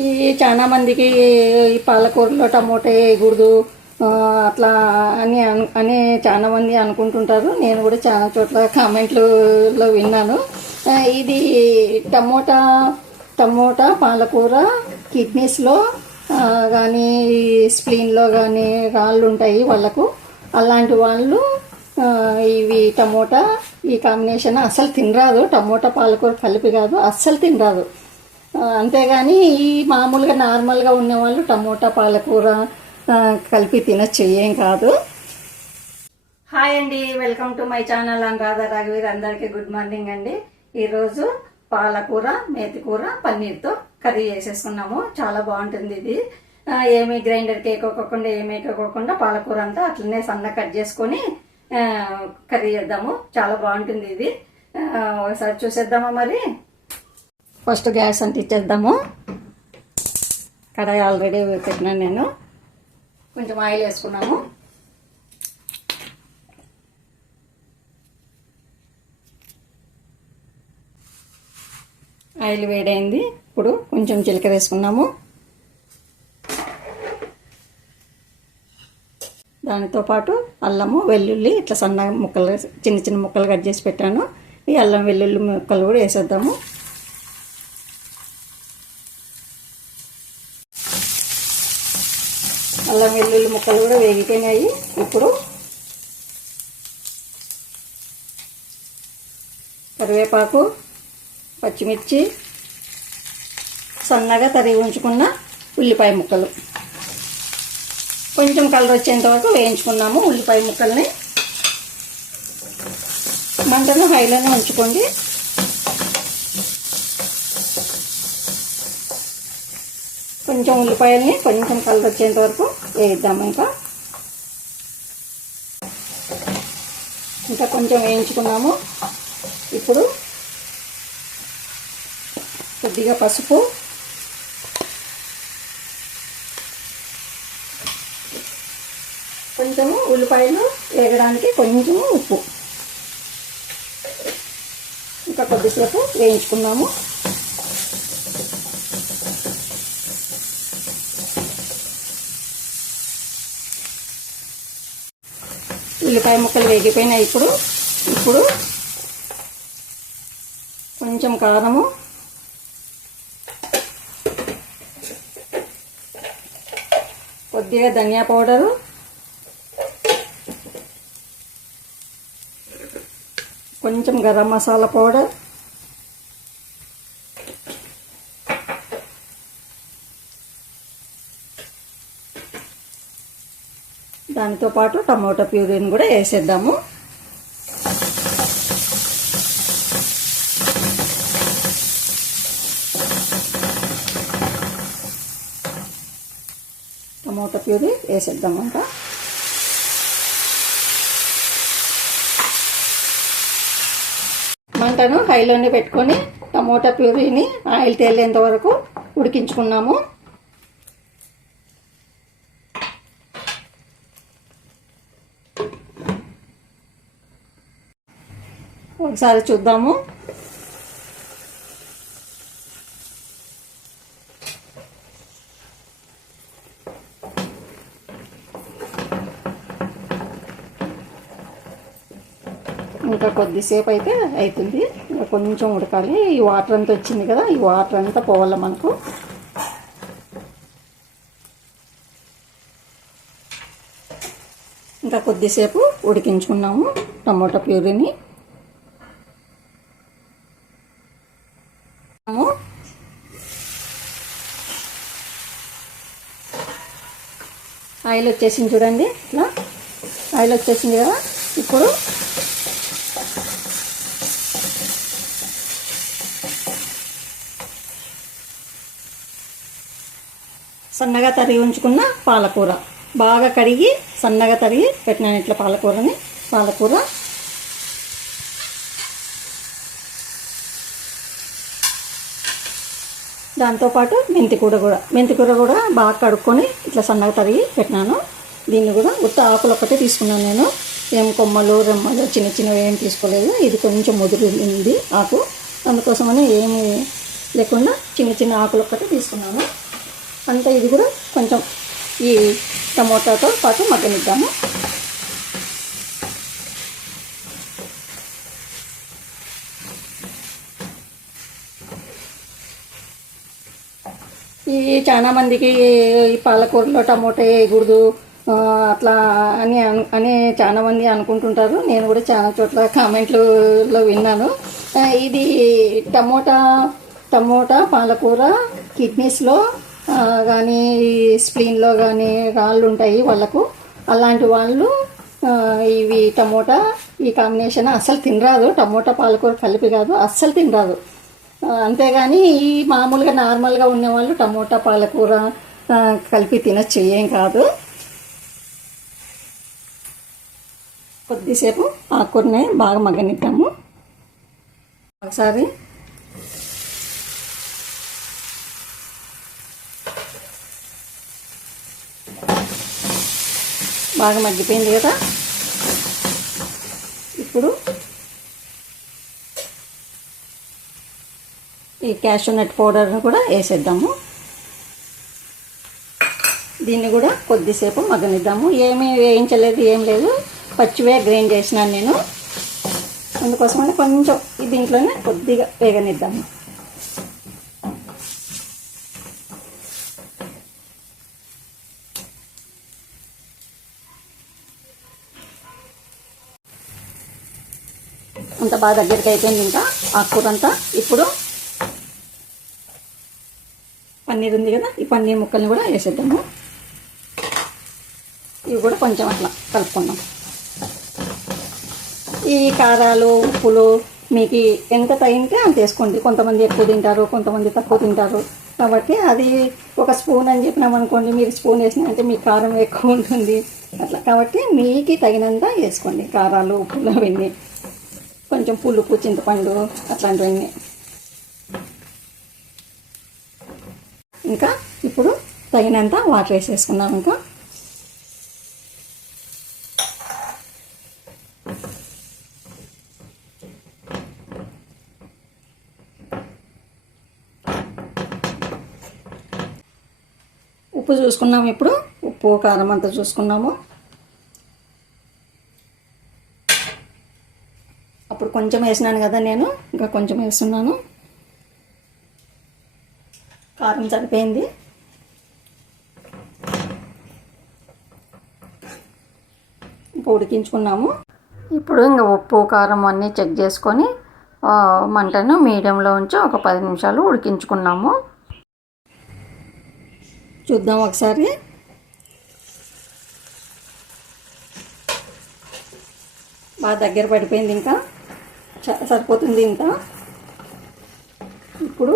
ఈ చాలా మందికి ఈ పాలకూరలో టమోటా వేయకూడదు అట్లా అని చాలా మంది అనుకుంటుంటారు. నేను కూడా చాలా చోట్ల కామెంట్లలో విన్నాను. ఇది టమోటా పాలకూర కిడ్నీస్లో కానీ స్ప్లీన్లో కానీ రాళ్ళు ఉంటాయి వాళ్ళకు. అలాంటి వాళ్ళు ఇవి టమోటా ఈ కాంబినేషన్ అస్సలు తినరాదు. టమోటా పాలకూర కలిపి కాదు, అస్సలు తినరాదు. అంతేగాని ఈ మామూలుగా నార్మల్గా ఉన్నవాళ్ళు టమోటా పాలకూర కలిపి తినచ్చు, ఏం కాదు. హాయ్ అండి, welcome to my channel Anuradha రాఘవీర్. అందరికీ గుడ్ మార్నింగ్ అండి. ఈరోజు పాలకూర మేతికూర పన్నీర్తో కర్రీ చేసేసుకున్నాము. చాలా బాగుంటుంది ఇది. ఏమి గ్రైండర్కి వేసుకోకుండా ఏమి వేసుకోకుండా పాలకూర అంతా అట్లనే సన్న కట్ చేసుకొని కర్రీ చేద్దాము. చాలా బాగుంటుంది ఇది. ఒకసారి చూసేద్దామా మరి. ఫస్ట్ గ్యాస్ అంటించేద్దాము. కడాయి ఆల్రెడీ పెట్టినాను నేను. కొంచెం ఆయిల్ వేసుకున్నాము. ఆయిల్ వేడైంది. ఇప్పుడు కొంచెం జీలకర్ర వేసుకున్నాము. దానితో పాటు అల్లము వెల్లుల్లి ఇట్లా సన్న ముక్కలు చిన్న చిన్న ముక్కలు కట్ చేసి పెట్టాను. ఈ అల్లం వెల్లుల్లి ముక్కలు కూడా వేసేద్దాము. అల్లం వెల్లుల్లి ముక్కలు కూడా వేగిపోయినాయి. ఇప్పుడు కరివేపాకు, పచ్చిమిర్చి, సన్నగా తరిగి ఉంచుకున్న ఉల్లిపాయ ముక్కలు కొంచెం కలర్ వచ్చేంత వరకు వేయించుకున్నాము. ఉల్లిపాయ ముక్కల్ని మంటను హైలోనే ఉంచుకోండి. కొంచెం ఉల్లిపాయల్ని కొంచెం కలర్ వచ్చేంత వరకు వేయిద్దాము. ఇంకా కొంచెం వేయించుకున్నాము. ఇప్పుడు కొద్దిగా పసుపు, కొంచెము ఉల్లిపాయలు వేగడానికి కొంచెము ఉప్పు, ఇంకా కొద్దిసేపు వేయించుకున్నాము. ఉల్లిపాయ ముక్కలు వేగిపోయినాయి. ఇప్పుడు కొంచెం కారము, కొద్దిగా ధనియా పౌడరు, కొంచెం గరం మసాలా పౌడర్, దానితో పాటు టమోటా ప్యూరీని కూడా వేసేద్దాము. Tomato puree వేసేద్దామంట. మంటను హైలోనే పెట్టుకొని టమోటా ప్యూరీని ఆయిల్ తేలేంత వరకు ఉడికించుకున్నాము. ఒకసారి చూద్దాము. ఇంకా కొద్దిసేపు అయితే అవుతుంది. ఇంకా కొంచెం ఉడకాలి. ఈ వాటర్ అంతా వచ్చింది కదా, ఈ వాటర్ అంతా పోవాలి మనకు. ఇంకా కొద్దిసేపు ఉడికించుకున్నాము టమోటా ప్యూరీని. ఆయిల్ వచ్చేసింది చూడండి, ఇట్లా ఆయిల్ వచ్చేసింది కదా. ఇప్పుడు సన్నగా తరిగి ఉంచుకున్న పాలకూర బాగా కడిగి సన్నగా తరిగి పెట్టినాను. ఇట్లా పాలకూర దాంతోపాటు మెంతికూర కూడా బాగా కడుక్కొని ఇట్లా సన్నగా తరిగి పెట్టినాను. దీన్ని కూడా ఉత్త ఆకులు ఒక్కటే తీసుకున్నాను నేను. ఏం కొమ్మలు రెమ్మలు చిన్న చిన్నవి ఏం తీసుకోలేదు. ఇది కొంచెం ముదిరింది ఆకు, అందుకోసమని ఏమి లేకుండా చిన్న చిన్న ఆకులు ఒక్కటే తీసుకున్నాను. అంతా ఇది కూడా కొంచెం ఈ టమోటాతో పాటు మగ్గనిద్దాము. ఈ చాలా మందికి ఈ పాలకూరలో టమోటా వేయకూడదు అట్లా అని చాలా మంది అనుకుంటుంటారు. నేను కూడా చాలా చోట్ల కామెంట్లో విన్నాను. ఇది టమోటా పాలకూర కిడ్నీస్లో కానీ స్ప్లీన్లో కానీ రాళ్ళు ఉంటాయి వాళ్ళకు. అలాంటి వాళ్ళు ఇవి టమోటా ఈ కాంబినేషన్ అస్సలు తినరాదు. టమోటా పాలకూర కలిపి కాదు, అస్సలు తినరాదు. అంతేగాని ఈ మామూలుగా నార్మల్గా ఉన్నవాళ్ళు టమోటా పాలకూర కలిపి తినచ్చు, ఏం కాదు. కొద్దిసేపు ఆకుకూరని బాగా మగ్గనిద్దాము. ఒకసారి బాగా మగ్గిపోయింది కదా. ఇప్పుడు ఈ క్యాషూ నట్ పౌడర్ని కూడా వేసేద్దాము. దీన్ని కూడా కొద్దిసేపు మగ్గనిద్దాము. ఏమీ వేయించలేదు, ఏం లేదు, పచ్చివే గ్రైండ్ చేసినాను నేను. అందుకోసమని కొంచెం దీంట్లోనే కొద్దిగా వేగనిద్దాము. అంత బాగా దగ్గరికి అయిపోయింది ఇంకా ఆకుకూర అంతా. ఇప్పుడు పన్నీర్ ఉంది కదా, ఈ పన్నీర్ ముక్కల్ని కూడా వేసేద్దాము. ఇవి కూడా కొంచెం అట్లా కలుపుకుందాం. ఈ కారాలు ఉప్పులు మీకు ఎంత తగినతే అంత వేసుకోండి. కొంతమంది ఎక్కువ తింటారు, కొంతమంది తక్కువ తింటారు. కాబట్టి అది ఒక స్పూన్ అని చెప్పినామనుకోండి, మీరు స్పూన్ వేసినారంటే మీ కారం ఎక్కువ ఉంటుంది అట్లా. కాబట్టి మీకు తగినంత వేసుకోండి కారాలు ఉప్పులు అవన్నీ. కొంచెం పులుపు చింతపండు అట్లాంటివన్నీ. ఇంకా ఇప్పుడు తగినంత వాటర్ వేసేసుకున్నాం. ఇంకా ఉప్పు చూసుకున్నాము. ఇప్పుడు ఉప్పు కారం అంతా చూసుకున్నాము. అప్పుడు కొంచెం వేసినాను కదా నేను, ఇంకా కొంచెం వేస్తున్నాను. కారం సరిపోయింది. ఇప్పుడు ఉడికించుకున్నాము. ఇప్పుడు ఇంకా ఉప్పు కారం అన్నీ చెక్ చేసుకొని మంటను మీడియంలో ఉంచి ఒక 10 నిమిషాలు ఉడికించుకున్నాము. చూద్దాం ఒకసారి. బాగా దగ్గర పడిపోయింది, ఇంకా సరిపోతుంది ఇంకా. ఇప్పుడు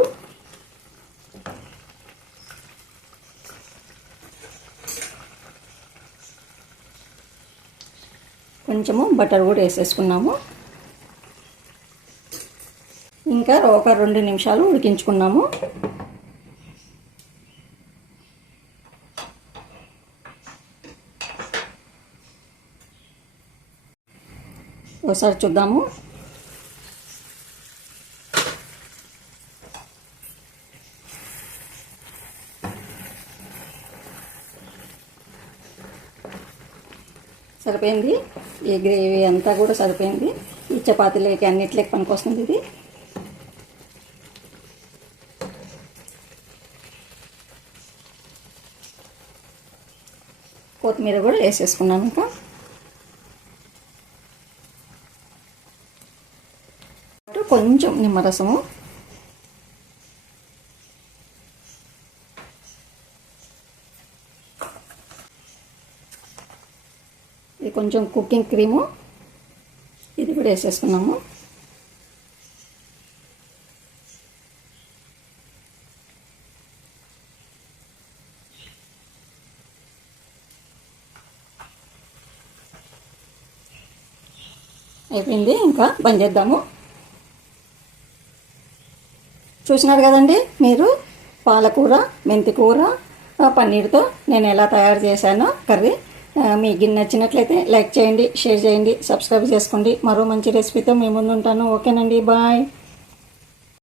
కొంచెము బటర్ కూడా వేసేసుకున్నాము. ఇంకా ఒక 2 నిమిషాలు ఉడికించుకున్నాము. ఒకసారి చూద్దాము. సరిపోయింది. ఈ గ్రేవీ అంతా కూడా సరిపోయింది. ఈ చపాతీలోకి అన్నిట్లోకి పనికొస్తుంది ఇది. కొత్తిమీర కూడా వేసేసుకున్నాను. ఇంకా కొంచెం నిమ్మరసము, ఇది కొంచెం కుకింగ్ క్రీము, ఇది కూడా వేసేసుకున్నాము. అయిపోయింది. ఇంకా బంద్ చేద్దాము. చూసినారు కదండి మీరు పాలకూర మెంతికూర పన్నీర్తో నేను ఎలా తయారు చేశానో కర్రీ. మీకు నచ్చినట్లయితే లైక్ చేయండి, షేర్ చేయండి, సబ్స్క్రైబ్ చేసుకోండి. మరో మంచి రెసిపీతో మీ ముందు ఉంటాను. ఓకేనండి, బాయ్.